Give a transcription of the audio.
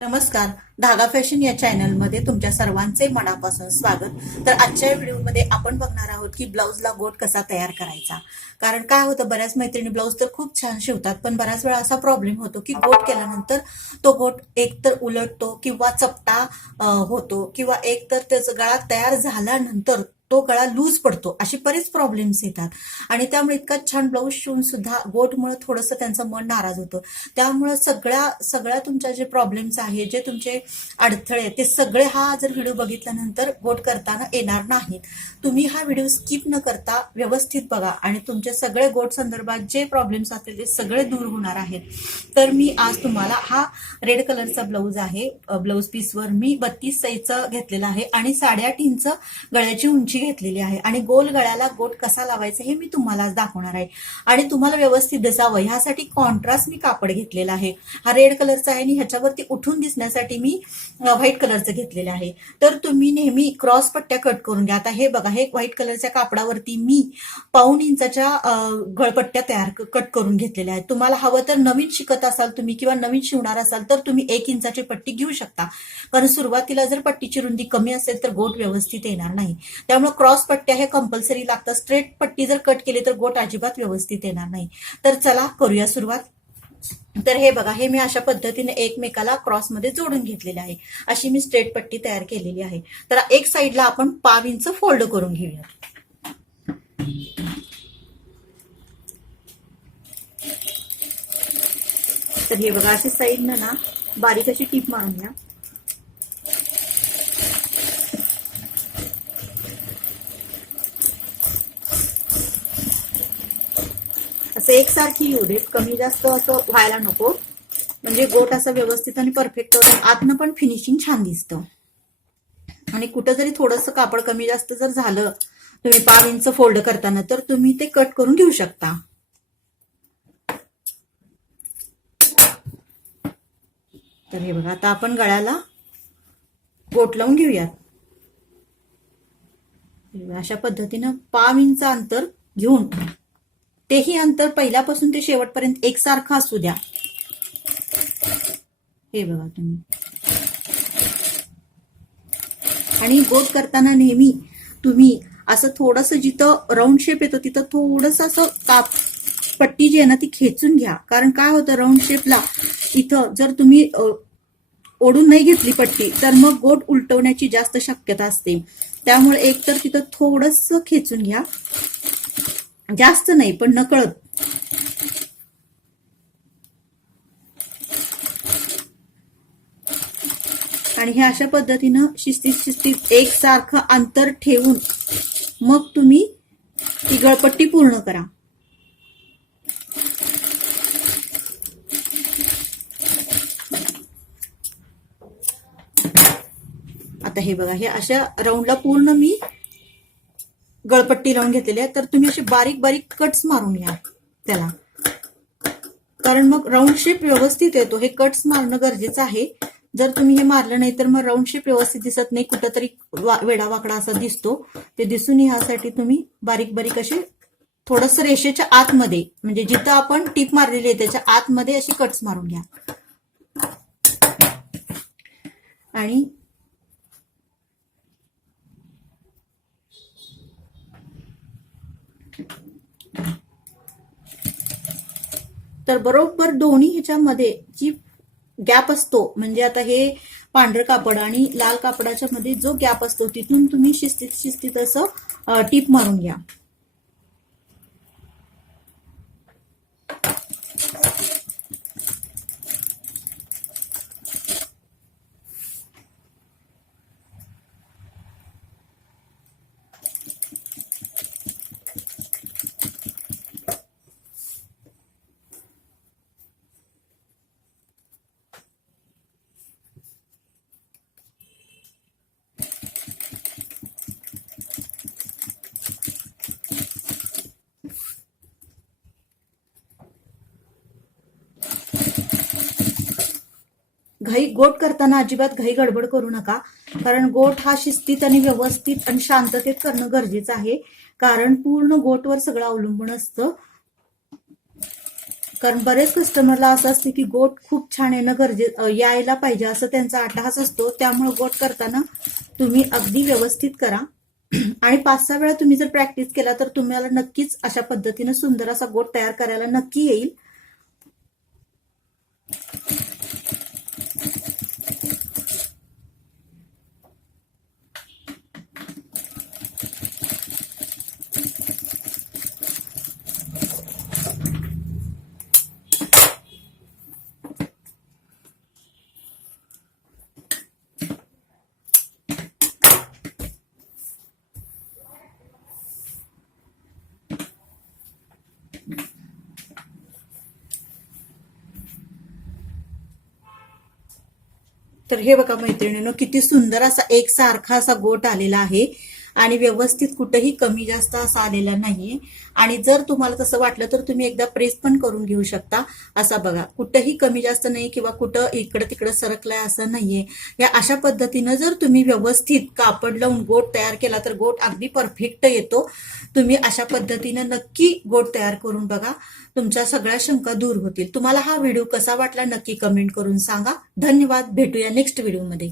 नमस्कार. धागा फॅशन या चॅनलमध्ये तुमच्या सर्वांचे मनापासून स्वागत. तर आजच्या व्हिडिओमध्ये आपण बघणार आहोत की ब्लाऊजला गोट कसा तयार करायचा. कारण काय होतं बऱ्याच मैत्रिणी ब्लाऊज तर खूप छान शिवतात पण बऱ्याच वेळा असा प्रॉब्लेम होतो की गोट केल्यानंतर तो गोट एक तर उलटतो किंवा चपटा होतो किंवा एक तर त्याचा गळा तयार झाल्यानंतर तो गळा लूज पडतो. असे बरेच प्रॉब्लेम्स येतात. आणि त्यामुळे इतका छान ब्लाऊज शिवून सुद्धा गोटमुळे थोडंसं त्यांचं मन नाराज होतं. त्यामुळं सगळ्या सगळ्या तुमच्या जे प्रॉब्लेम्स आहे जे तुमचे अडथळे आहेत, ते सगळे हा जर व्हिडिओ बघितल्यानंतर गोट करताना येणार नाहीत. तुम्ही हा व्हिडिओ स्किप न करता व्यवस्थित बघा. आणि तुमचे सगळे गोट संदर्भात जे प्रॉब्लेम्स असतील ते सगळे दूर होणार आहेत. तर मी आज तुम्हाला हा रेड कलरचा ब्लाऊज आहे. ब्लाऊज पीसवर मी बत्तीस साईजचा घेतलेला आहे. आणि साडेआठ इंच गळ्याची उंची घेतलेली आहे. आणि गोल गळ्याला गोट कसा लावायचा हे मी तुम्हाला आज दाखवणार आहे. आणि तुम्हाला व्यवस्थित दिसावं. ह्यासाठी कॉन्ट्रास्ट मी कापड घेतलेला आहे. हा रेड कलरचा आहे आणि ह्याच्यावरती उठून दिसण्यासाठी मी व्हाईट कलरचं घेतलेलं आहे. तर तुम्ही नेहमी क्रॉस पट्ट्या कट करून घ्या. आता हे बघा हे व्हाईट कलरच्या कापडावरती मी पाऊन इंचाच्या गळपट्ट्या तयार कट करून घेतलेल्या आहेत. तुम्हाला हवं तर नवीन शिकत असाल तुम्ही किंवा नवीन शिवणार असाल तर तुम्ही एक इंचाची पट्टी घेऊ शकता. कारण सुरुवातीला जर पट्टीची रुंदी कमी असेल तर गोट व्यवस्थित येणार नाही. त्यामुळे क्रॉस पट्ट्या हे कंपल्सरी लागतात. स्ट्रेट पट्टी जर कट केली तर गोट अजिबात व्यवस्थित येणार नाही. तर चला करूया सुरुवात. तर हे बघा हे मी अशा पद्धतीने एकमेकाला क्रॉसमध्ये जोडून घेतलेले आहे. अशी मी स्ट्रेट पट्टी तयार केलेली आहे. तर एक साईडला आपण पाव इंच फोल्ड करून घेऊया तर हे बघा अशी साईडनं ना बारीक अशी टीप मारून घ्या. असं एकसारखी येऊ देत कमी जास्त असं व्हायला नको. म्हणजे गोट असं व्यवस्थित आणि परफेक्ट आतनं पण फिनिशिंग छान दिसतं. आणि कुठं जरी थोडंसं कापड कमी जास्त जर झालं तुम्ही पाव इंच फोल्ड करताना तर तुम्ही ते कट करून घेऊ शकता. तर हे बघा आता आपण गळ्याला गोट लावून घेऊयात. अशा पद्धतीनं पाव इंच अंतर घेऊन तेही अंतर पहिल्यापासून ते शेवटपर्यंत एकसारखं असू द्या. हे बघा तुम्ही. आणि गोट करताना नेहमी तुम्ही असं थोडस जिथं राऊंड शेप येतो तिथं थोडस असं काप पट्टी जी आहे ना ती खेचून घ्या. कारण काय होतं राऊंड शेपला इथं जर तुम्ही ओढून नाही घेतली पट्टी तर मग गोट उलटवण्याची जास्त शक्यता असते. त्यामुळे एक तर तिथं थोडस खेचून घ्या. जास्त नाही पण नकळत. आणि हे अशा पद्धतीनं शिस्तीत शिस्तीत एकसारखं अंतर ठेवून मग तुम्ही ती गळपट्टी पूर्ण करा. आता हे बघा हे अशा राऊंडला पूर्ण मी गळपट्टी लावून घेतलेली आहे. तर तुम्ही असे बारीक बारीक कट्स मारून घ्या त्याला. कारण मग राऊंड शेप व्यवस्थित येतो. हे कट्स मारणं गरजेचं आहे. जर तुम्ही हे मारलं नाही तर मग राऊंड शेप व्यवस्थित दिसत नाही. कुठंतरी वेडा वाकडा असा दिसतो. ते दिसून यासाठी तुम्ही बारीक बारीक असे थोडस रेषेच्या आतमध्ये म्हणजे जिथं आपण टीप मारलेली आहे त्याच्या आतमध्ये अशी कट्स मारून घ्या. आणि तर बरोबर दोन्ही ह्याच्यामध्ये जी गॅप असतो म्हणजे आता हे पांढरं कापड आणि लाल कापडाच्या मध्ये जो गॅप असतो तिथून तुम्ही शिस्तीत शिस्तीत असं टीप मारून घ्या. घाई गोट करताना अजिबात घाई गडबड करू नका. कारण गोट हा शिस्तीत आणि व्यवस्थित आणि शांततेत करणं गरजेचं आहे. कारण पूर्ण गोटवर सगळं अवलंबून असतं. कारण बरेच कस्टमरला असं असते की गोट खूप छान येणं गरजे यायला पाहिजे असं त्यांचा अट्टहास असतो. त्यामुळे गोट करताना तुम्ही अगदी व्यवस्थित करा. आणि पाच सहा वेळा तुम्ही जर प्रॅक्टिस केला तर तुम्हाला नक्कीच अशा पद्धतीने सुंदर असा गोट तयार करायला नक्की येईल. तर हे बघा मैत्रिणीनं किती सुंदर असा एक सारखा असा गोट आलेला आहे. आणि व्यवस्थित कुठंही कमी जास्त असा आलेला नाहीये. आणि जर तुम्हाला तसं वाटलं तर तुम्ही एकदा प्रेस पण करून घेऊ शकता असा बघा. कुठंही कमी जास्त नाही किंवा कुठं इकडं तिकडं सरकलाय असं नाहीये. या अशा पद्धतीनं जर तुम्ही व्यवस्थित कापड लावून गोट तयार केला तर गोट अगदी परफेक्ट येतो. तुम्ही अशा पद्धतीनं नक्की गोट तयार करून बघा. तुमच्या सगळ्या शंका दूर होतील. तुम्हाला हा व्हिडिओ कसा वाटला नक्की कमेंट करून सांगा. धन्यवाद. भेटूया नेक्स्ट व्हिडिओमध्ये.